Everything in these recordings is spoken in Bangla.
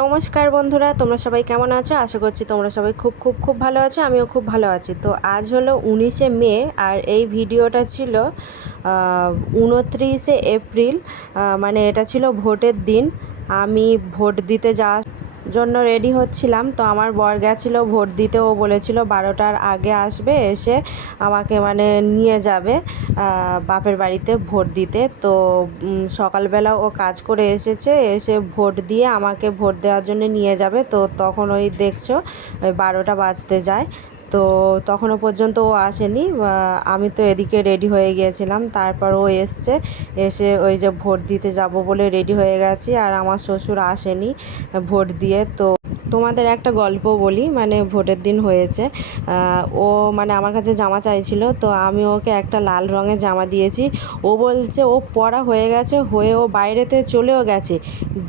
নমস্কার বন্ধুরা, তোমরা সবাই কেমন আছো? আশা করছি তোমরা সবাই খুব খুব খুব ভালো আছো। আমিও খুব ভালো আছি। তো আজ হলো 19শে মে, আর এই ভিডিওটা ছিল 29শে এপ্রিল। মানে এটা ছিল ভোটের দিন। আমি ভোট দিতে যাওয়ার জন্য রেডি হচ্ছিলাম। তো আমার বর গেছিলো ভোট দিতে। ও বলেছিল 12টার আগে আসবে, এসে আমাকে মানে নিয়ে যাবে বাপের বাড়িতে ভোট দিতে। তো সকালবেলা ও কাজ করে এসেছে, এসে ভোট দিয়ে আমাকে ভোট দেওয়ার জন্য নিয়ে যাবে। তো তখন ওই দেখছো 12টা বাজতে যায়। তো তখনও পর্যন্ত ও আসেনি। আমি তো এদিকে রেডি হয়ে গিয়েছিলাম। তারপর ও এসছে, এসে ওই যে ভোট দিতে যাব বলে রেডি হয়ে গেছি। আর আমার শ্বশুর আসেনি ভোট দিয়ে। তো তোমাদের একটা গল্প বলি। মানে ভোটের দিন হয়েছে, ও মানে আমার কাছে জামা চাইছিল। তো আমি ওকে একটা লাল রঙের জামা দিয়েছি। ও বলছে ও পরা হয়ে গেছে, হয়ে ও বাইরেতে চলেও গেছে।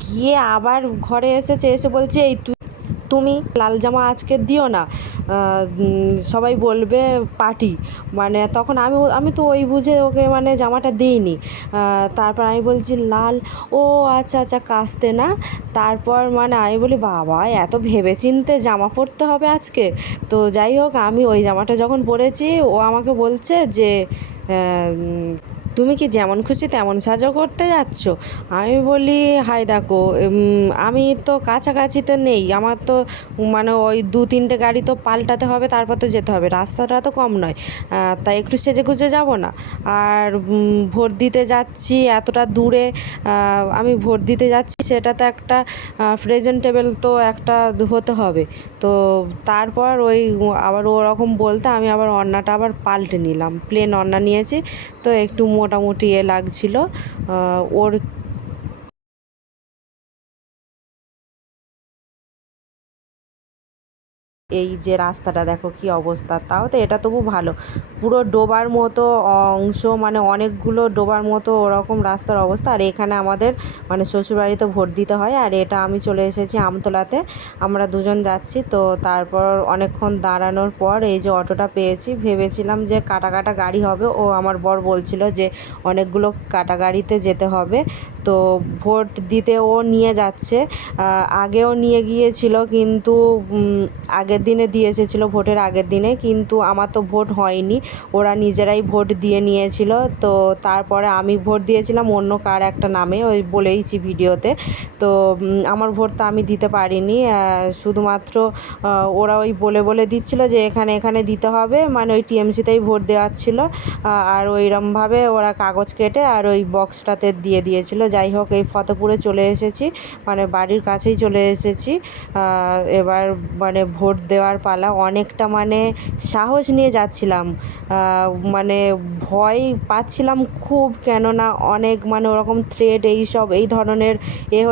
গিয়ে আবার ঘরে এসেছে, এসে বলছে এই তুমি লাল জামা আজকে দিও না, সবাই বলবে পার্টি। মানে তখন আমি তো ওই বুঝে ওকে মানে জামাটা দিইনি। তারপর আমি বলছি লাল, ও আচ্ছা আচ্ছা কাস্তে না। তারপর মানে আমি বলি বাবা, এত ভেবেচিন্তে জামা পরতে হবে আজকে। তো যাই হোক, আমি ওই জামাটা যখন পরেছি, ও আমাকে বলছে যে তুমি কি যেমন খুশি তেমন সাজো করতে যাচ্ছ? আমি বলি হাই দেখো, আমি তো কাছাকাছিতে নেই, আমার তো মানে ওই 2-3টে গাড়ি তো পাল্টাতে হবে, তারপর তো যেতে হবে, রাস্তাটা তো কম নয়। তাই একটু সেজে গুজে যাবো না? আর ভোট দিতে যাচ্ছি এতটা দূরে, আমি ভোট দিতে যাচ্ছি, সেটা তো একটা প্রেজেন্টেবল তো একটা হতে হবে। তো তারপর ওই আবার ওরকম বলতে আমি আবার ওড়নাটা আবার পাল্টে নিলাম, প্লেন ওড়না নিয়েছি। তো একটু মোটামুটি লাগছিল ওর। এই যে রাস্তাটা দেখো কি অবস্থা, তাও তো এটা তবু ভালো। পুরো ডোবার মতো অংশ, মানে অনেকগুলো ডোবার মতো ওরকম রাস্তার অবস্থা। আর এখানে আমাদের মানে শ্বশুরবাড়িতে ভোট দিতে হয়। আর এটা আমি চলে এসেছি আমতলাতে, আমরা দুজন যাচ্ছি। তো তারপর অনেকক্ষণ দাঁড়ানোর পর এই যে অটোটা পেয়েছি। ভেবেছিলাম যে কাটা কাটা গাড়ি হবে, ও আমার বর বলছিল যে অনেকগুলো কাটা গাড়িতে যেতে হবে। তো ভোট দিতে ও নিয়ে যাচ্ছে। আগেও নিয়ে গিয়েছিল, কিন্তু আগের দিনে দিয়ে এসেছিলো, ভোটের আগের দিনে। কিন্তু আমার তো ভোট হয়নি, ওরা নিজেরাই ভোট দিয়ে নিয়েছিল। তো তারপরে আমি ভোট দিয়েছিলাম অন্য কার একটা নামে, ওই বলেইছি ভিডিওতে। তো আমার ভোট তো আমি দিতে পারিনি। শুধুমাত্র ওরা ওই বলে বলে দিচ্ছিল যে এখানে এখানে দিতে হবে, মানে ওই টিএমসিতেই ভোট দেওয়ার ছিল। আর ওইরমভাবে ওরা কাগজ কেটে আর ওই বক্সটাতে দিয়ে দিয়েছিল। যাই হোক, এই ফতেপুরে চলে এসেছি, মানে বাড়ির কাছেই চলে এসেছি। এবার মানে ভোট দেওয়ার পালা। অনেকটা মানে সাহস নিয়ে যাচ্ছিলাম, মানে ভয় পাচ্ছিলাম খুব, কেননা অনেক মানে ওরকম থ্রেড এইসব এই ধরনের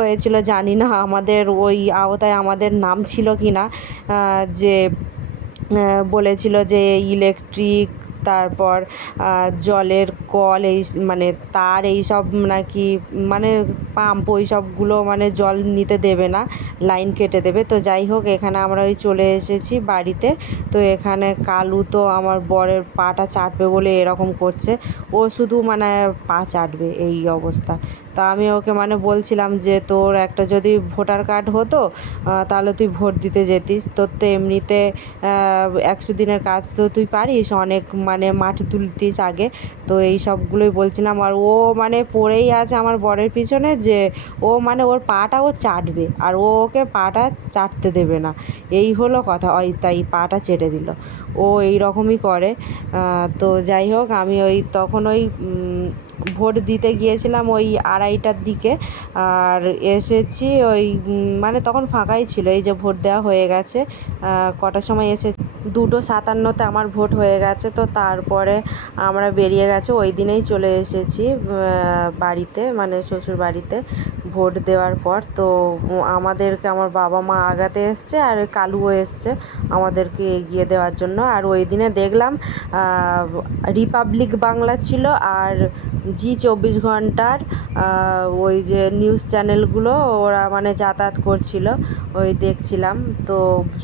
হয়েছিল। জানি না আমাদের ওই আওতায় আমাদের নাম ছিল কি না। যে বলেছিল যে ইলেকট্রিক, তারপর জলের কল, এই মানে তার এইসব নাকি, মানে পাম্প ওই সবগুলো মানে জল নিতে দেবে না, লাইন কেটে দেবে। তো যাই হোক, এখানে আমরা ওই চলে এসেছি বাড়িতে। তো এখানে কালু তো আমার বরের পাটা চাটবে বলে এরকম করছে, ও শুধু মানে পা চাটবে এই অবস্থা। তা আমি ওকে মানে বলছিলাম যে তোর একটা যদি ভোটার কার্ড হতো, তাহলে তুই ভোট দিতে যেতিস, তোর তো এমনিতে 100 দিনের কাজ তো তুই পারিস, অনেক মানে মাটি তুলতিস আগে। তো এই সবগুলোই বলছিলাম। আর ও মানে পড়েই আছে আমার বরের পিছনে, যে ও মানে ওর পাটা ও চাটবে, আর ও ওকে পাটা চাটতে দেবে না। এই হলো কথা। ওই তাই পাটা চেটে দিল, ও এই রকমই করে। তো যাই হোক, আমি ওই তখন ওই ভোট দিতে গিয়েছিলাম ওই 2:30টার দিকে, আর এসেছি ওই মানে তখন ফাঁকাই ছিল। এই যে ভোট দেওয়া হয়ে গেছে, কটার সময় এসে 2:57-তে আমার ভোট হয়ে গেছে। তো তারপরে আমরা বেরিয়ে গেছে, ওই দিনেই চলে এসেছি বাড়িতে, মানে শ্বশুর বাড়িতে ভোট দেওয়ার পর। তো আমাদেরকে আমার বাবা মা আগাতে এসছে, আর কালুও এসছে আমাদেরকে এগিয়ে দেওয়ার জন্য। আর ওই দিনে দেখলাম রিপাবলিক বাংলা ছিল, আর জি 24 ঘন্টার ওই যে নিউজ চ্যানেলগুলো ওরা মানে যাতায়াত করছিল, ওই দেখছিলাম। তো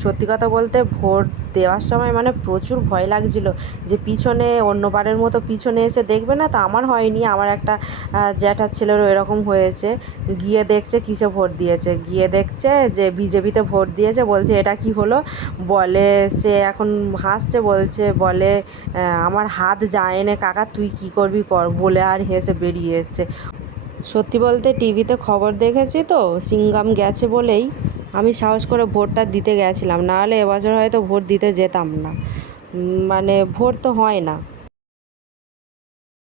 সত্যি কথা বলতে ভোট দেওয়ার সময় মানে প্রচুর ভয় লাগছিল, যে পিছনে অন্যবারের মতো পিছনে এসে দেখবে না। তো আমার হয়নি, আমার একটা জ্যাঠার ছেলেরও এরকম হয়েছে, গিয়ে দেখছে কিসে ভোট দিয়েছে, গিয়ে দেখছে যে বিজেপিতে ভোট দিয়েছে। বলছে এটা কি হলো, বলে সে এখন হাসছে, বলে আমার হাত যায় না কাকা, তুই কি করবি কর, বলে আর হেসে বেরিয়ে এসছে। সত্যি বলতে টিভিতে খবর দেখেছি তো সিঙ্গাম গেছে বলেই আমি সাহস করে ভোটটা দিতে গেছিলাম, নাহলে এবছর হয়তো ভোট দিতে যেতাম না। মানে ভোট তো হয় না।